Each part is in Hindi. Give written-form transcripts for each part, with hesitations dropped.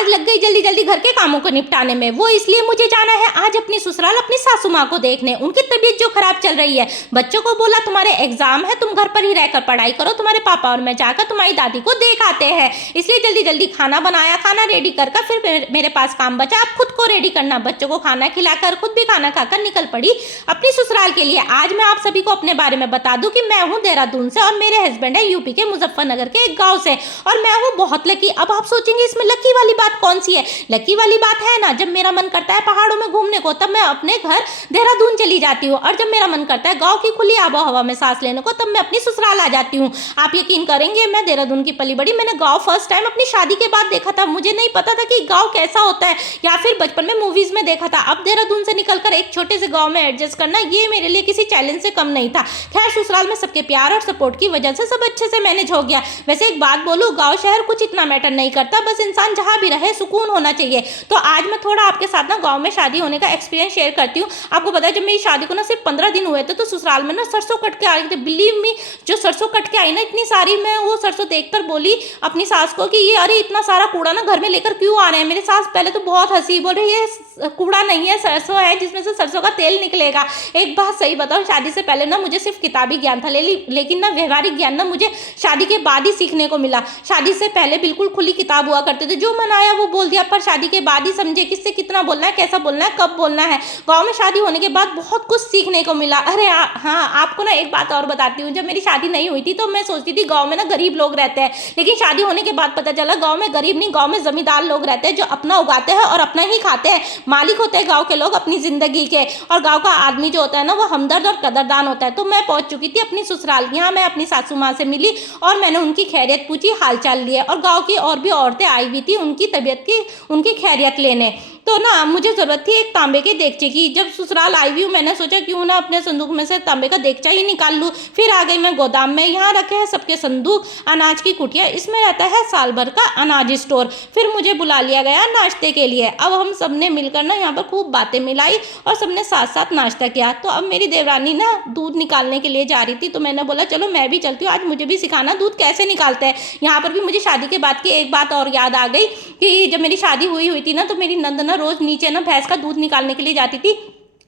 आज लग गई जल्दी जल्दी घर के कामों को निपटाने में। वो इसलिए मुझे जाना है आज अपनी ससुराल अपनी सासू माँ को देखने, उनकी तबीयत जो खराब चल रही है। बच्चों को बोला तुम्हारे एग्जाम है, तुम घर पर ही रहकर पढ़ाई करो, तुम्हारे पापा और मैं जाकर तुम्हारी दादी को देख आते हैं। इसलिए जल्दी जल्दी खाना बनाया, खाना रेडी कर फिर मेरे पास काम बचा, अब खुद को रेडी करना, बच्चों को खाना खिलाकर खुद भी खाना खाकर निकल पड़ी अपनी ससुराल के लिए। आज मैं आप सभी को अपने बारे में बता दूं कि मैं हूं देहरादून से और मेरे हस्बैंड है यूपी के मुजफ्फरनगर के एक गांव से, और मैं हूं बहुत लकी। अब आप सोचेंगे इसमें लकी वाली बात कौन सी है? लकी वाली बात है ना, जब मेरा मन करता है पहाड़ों में घूमने को तब मैं अपने घर देहरादून चली जाती हूँ, और जब मेरा मन करता है गाँव की खुली आबो हवा में सांस लेने को तब मैं अपनी ससुराल आ जाती हूँ। आप यकीन करेंगे मैं देहरादून की पली बड़ी, मैंने गाँव फर्स्ट टाइम अपनी शादी के बाद देखा था। मुझे नहीं पता था कि गाँव कैसा होता है, या फिर बचपन में मूवीज में देखा था। अब देहरादून से निकलकर एक छोटे से गाँव में एडजस्ट करना ये मेरे लिए किसी चैलेंज से कम नहीं था। खैर ससुराल में सबके प्यार और सपोर्ट की वजह से सब अच्छे से मैनेज हो गया। वैसे एक बात बोलूं, गांव शहर कुछ इतना मैटर नहीं करता, बस इंसान जहां भी रहे सुकून होना चाहिए। तो आज मैं थोड़ा आपके साथ ना गांव में शादी होने का एक्सपीरियंस शेयर करती हूँ। आपको पता है जब मेरी शादी को ना सिर्फ 15 दिन हुए थे तो ससुराल में ना सरसों कट के आ रही थी। बिलीव मी, जो सरसों कट के आई ना इतनी सारी, मैं वो सरसों देखकर बोली अपनी सास को कि ये अरे इतना सारा कूड़ा ना घर में लेकर क्यों आ रहे हैं। मेरी सास पहले तो बहुत हंसी, बोल रही ये कूड़ा नहीं है सरसों है जिसमें से सरसों का तेल निकलेगा। एक बात सही बताऊं, शादी से पहले ना मुझे सिर्फ किताबी ज्ञान था, लेकिन ना व्यवहारिक ज्ञान ना मुझे शादी के बाद ही सीखने को मिला। शादी से पहले बिल्कुल खुली किताब हुआ करते थे, जो मन आया वो बोल दिया, पर शादी के बाद ही समझे किससे कितना बोलना है, कैसा बोलना है, कब बोलना है। गाँव में शादी होने के बाद बहुत कुछ सीखने को मिला। अरे हाँ, आपको ना एक बात और बताती हूँ। जब मेरी शादी नहीं हुई थी तो मैं सोचती थी गाँव में ना गरीब लोग रहते हैं, लेकिन शादी होने के बाद पता चला गाँव में गरीब नहीं, गाँव में जमींदार लोग रहते हैं जो अपना उगाते हैं और अपना ही खाते हैं। मालिक होते हैं गाँव के लोग अपनी जिंदगी के, और गाँव का आदमी जो होता है ना वो हमदर्द और कदरदान होता है। तो मैं पहुंच चुकी थी अपनी ससुराल। यहाँ मैं अपनी सासू माँ से मिली और मैंने उनकी खैरियत पूछी, हालचाल लिए, और गांव की और भी औरतें आई हुई थी उनकी तबीयत की, उनकी खैरियत लेने। तो ना मुझे ज़रूरत थी एक तांबे के देगचे की। जब ससुराल आई हुई हूँ मैंने सोचा क्यों ना अपने संदूक में से तांबे का देगचा ही निकाल लूँ। फिर आ गई मैं गोदाम में, यहाँ रखे हैं सबके संदूक, अनाज की कुटिया, इसमें रहता है साल भर का अनाज स्टोर। फिर मुझे बुला लिया गया नाश्ते के लिए। अब हम सब ने मिलकर ना यहाँ पर खूब बातें मिलाई और सबने साथ साथ नाश्ता किया। तो अब मेरी देवरानी ना दूध निकालने के लिए जा रही थी, तो मैंने बोला चलो मैं भी चलती हूँ, आज मुझे भी सिखाना दूध कैसे निकालते हैं। यहाँ पर भी मुझे शादी के बाद की एक बात और याद आ गई कि जब मेरी शादी हुई थी ना तो मेरी नंद ना रोज नीचे ना भैंस का दूध निकालने के लिए जाती थी।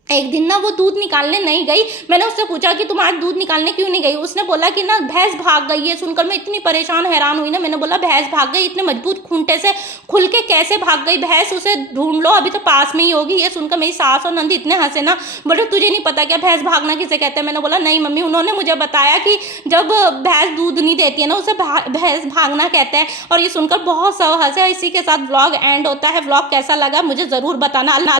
एक दिन ना वो दूध निकालने नहीं गई। मैंने उससे पूछा कि तुम आज दूध निकालने क्यों नहीं गई? उसने बोला कि ना भैंस भाग गई है। सुनकर मैं इतनी परेशान हैरान हुई ना, मैंने बोला भैंस भाग गई? इतने मजबूत खूंटे से खुल के कैसे भाग गई भैंस? उसे ढूंढ लो, अभी तो पास में ही होगी। ये सुनकर मेरी सास और नंदी इतने हंसे ना, बोले तुझे नहीं पता क्या भैंस भागना किसे कहते हैं? मैंने बोला नहीं मम्मी, उन्होंने मुझे बताया कि जब भैंस दूध नहीं देती है ना उसे भैंस भागना कहते हैं। और ये सुनकर बहुत सब हंसे। इसी के साथ व्लॉग एंड होता है। व्लॉग कैसा लगा मुझे ज़रूर बताना।